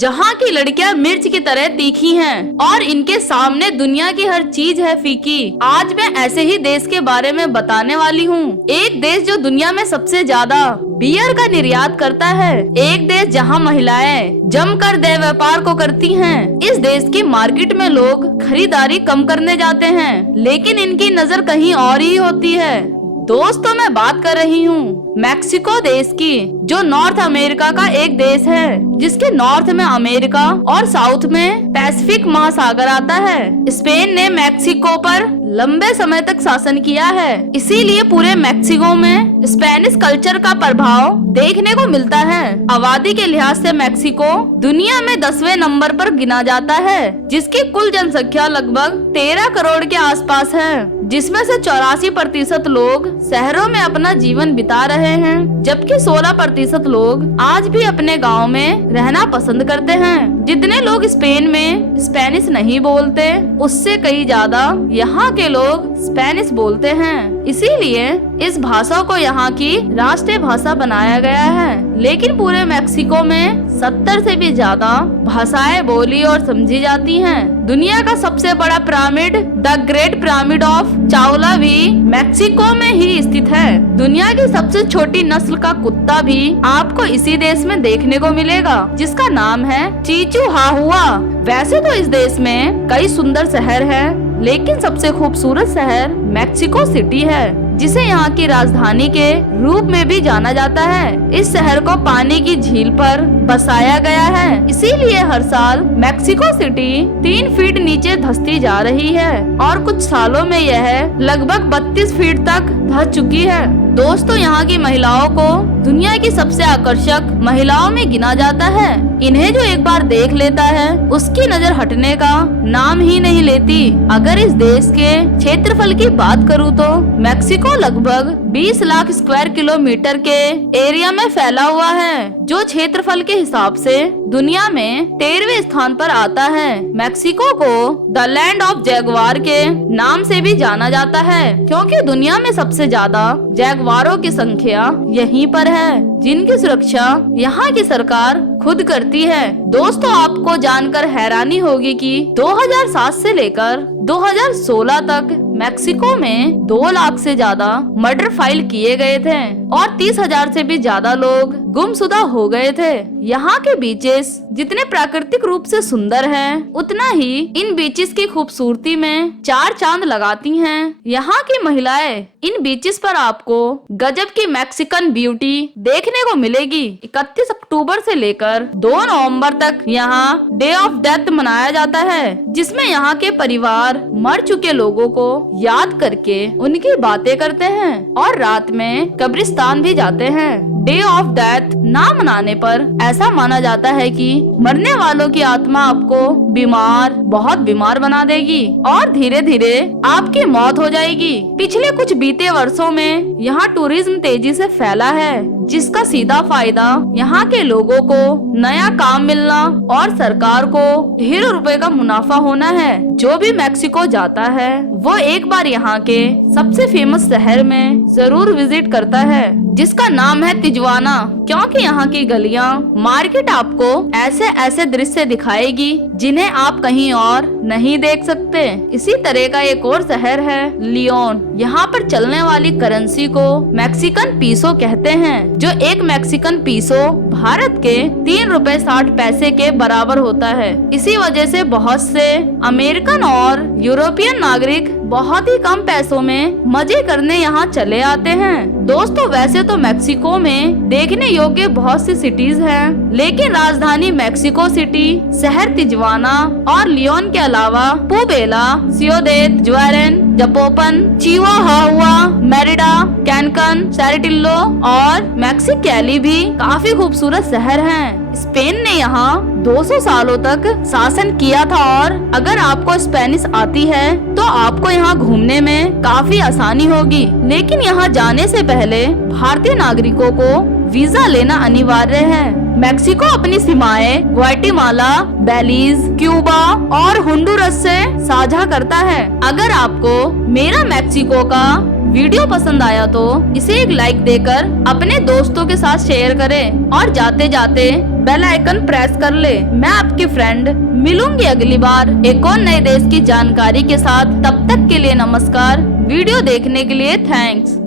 जहाँ की लड़कियाँ मिर्च की तरह तीखी हैं और इनके सामने दुनिया की हर चीज है फीकी। आज मैं ऐसे ही देश के बारे में बताने वाली हूँ। एक देश जो दुनिया में सबसे ज्यादा बियर का निर्यात करता है। एक देश जहाँ महिलाएं जमकर देह व्यापार को करती हैं। इस देश की मार्केट में लोग खरीदारी कम करने जाते हैं, लेकिन इनकी नजर कहीं और ही होती है। दोस्तों, मैं बात कर रही हूँ मैक्सिको देश की, जो नॉर्थ अमेरिका का एक देश है, जिसके नॉर्थ में अमेरिका और साउथ में पैसिफिक महासागर आता है। स्पेन ने मैक्सिको पर लंबे समय तक शासन किया है, इसीलिए पूरे मैक्सिको में स्पेनिश कल्चर का प्रभाव देखने को मिलता है। आबादी के लिहाज से मैक्सिको दुनिया में 10वें नंबर पर गिना जाता है, जिसकी कुल जनसंख्या लगभग 13 करोड़ के आसपास है, जिसमें से 84% लोग शहरों में अपना जीवन बिता रहे हैं, जबकि 16% लोग आज भी अपने गांव में रहना पसंद करते हैं। जितने लोग स्पेन में स्पेनिश नहीं बोलते, उससे कई ज्यादा यहाँ के लोग स्पेनिश बोलते हैं। इसीलिए इस भाषा को यहाँ की राष्ट्रीय भाषा बनाया गया है। लेकिन पूरे मैक्सिको में 70 से भी ज्यादा भाषाएं बोली और समझी जाती हैं। दुनिया का सबसे बड़ा pyramid, the great pyramid of Chawla भी मैक्सिको में ही स्थित है। दुनिया की सबसे छोटी नस्ल का कुत्ता भी आपको इसी देश में देखने को मिलेगा, जिसका नाम है चिहुआहुआ। वैसे तो इस देश में कई सुंदर शहर हैं, लेकिन सबसे खूबसूरत शहर मैक्सिको सिटी है, जिसे यहाँ की राजधानी के रूप में भी जाना जाता है। इस शहर को पानी की झील पर बसाया गया है, इसीलिए हर साल मैक्सिको सिटी 3 फीट नीचे धंसती जा रही है और कुछ सालों में यह लगभग 32 फीट तक धंस चुकी है। दोस्तों, यहाँ की महिलाओं को दुनिया की सबसे आकर्षक महिलाओं में गिना जाता है। इन्हें जो एक बार देख लेता है, उसकी नजर हटने का नाम ही नहीं लेती। अगर इस देश के क्षेत्रफल की बात करूँ तो मैक्सिको लगभग 20 लाख स्क्वायर किलोमीटर के एरिया में फैला हुआ है, जो क्षेत्रफल के हिसाब से दुनिया में 13वें स्थान पर आता है। मैक्सिको को द लैंड ऑफ जैगवार के नाम से भी जाना जाता है, क्योंकि दुनिया में सबसे ज्यादा जैगवारों की संख्या यहीं पर है, जिनकी सुरक्षा यहाँ की सरकार खुद करती है। दोस्तों, आपको जानकर हैरानी होगी कि 2007 से लेकर 2016 तक मैक्सिको में 2 लाख से ज्यादा मर्डर फाइल किए गए थे और 30,000 से भी ज्यादा लोग गुमशुदा हो गए थे। यहाँ के बीचेस जितने प्राकृतिक रूप से सुंदर हैं, उतना ही इन बीचेस की खूबसूरती में 4 चांद लगाती हैं। यहाँ की महिलाएं इन बीचेस पर आपको गजब की मैक्सिकन ब्यूटी देखने को मिलेगी। 31 अक्टूबर से लेकर 2 नवंबर तक यहाँ डे ऑफ डेथ मनाया जाता है, जिसमें यहाँ के परिवार मर चुके लोगों को याद करके उनकी बातें करते हैं और रात में कब्रिस्तान भी जाते हैं। डे ऑफ डेथ ना मनाने पर ऐसा माना जाता है कि मरने वालों की आत्मा आपको बहुत बीमार बना देगी और धीरे धीरे आपकी मौत हो जाएगी। पिछले कुछ बीते वर्षों में यहाँ टूरिज्म तेजी से फैला है, जिसका सीधा फायदा यहाँ के लोगों को नया काम मिलना और सरकार को ढेरों रुपए का मुनाफा होना है। जो भी मैक्सिको जाता है वो एक बार यहाँ के सबसे फेमस शहर में जरूर विजिट करता है, जिसका नाम है तिजुआना, क्योंकि यहाँ की गलियाँ मार्केट आपको ऐसे ऐसे दृश्य दिखाएगी जिन्हें आप कहीं और नहीं देख सकते। इसी तरह का एक और शहर है लियोन। यहाँ पर चलने वाली करेंसी को मैक्सिकन पीसो कहते हैं, जो एक मैक्सिकन पीसो भारत के 3 रुपए 60 पैसे के बराबर होता है। इसी वजह से बहुत से अमेरिकन और यूरोपियन नागरिक बहुत ही कम पैसों में मजे करने यहाँ चले आते हैं। दोस्तों, वैसे तो मैक्सिको में देखने योग्य बहुत सी सिटीज हैं, लेकिन राजधानी मैक्सिको सिटी, शहर तिजुआना और लियोन के अलावा पुबेला, सियोदेद, जुआरेन, जपोपन, चिहुआहुआ, मेरिडा, कैनकन, सैरेटिल्लो और मैक्सिकैली भी काफी खूबसूरत शहर हैं। स्पेन ने यहाँ 200 सालों तक शासन किया था और अगर आपको स्पेनिश आती है तो आपको यहाँ घूमने में काफी आसानी होगी। लेकिन यहाँ जाने से पहले भारतीय नागरिकों को वीजा लेना अनिवार्य है। मैक्सिको अपनी सीमाएं ग्वाटेमाला, बेलीज, क्यूबा और होंडुरस से साझा करता है। अगर आपको मेरा मैक्सिको का वीडियो पसंद आया तो इसे एक लाइक देकर अपने दोस्तों के साथ शेयर करें और जाते जाते बेल आइकन प्रेस कर ले। मैं आपकी फ्रेंड मिलूंगी अगली बार एक और नए देश की जानकारी के साथ। तब तक के लिए नमस्कार। वीडियो देखने के लिए थैंक्स।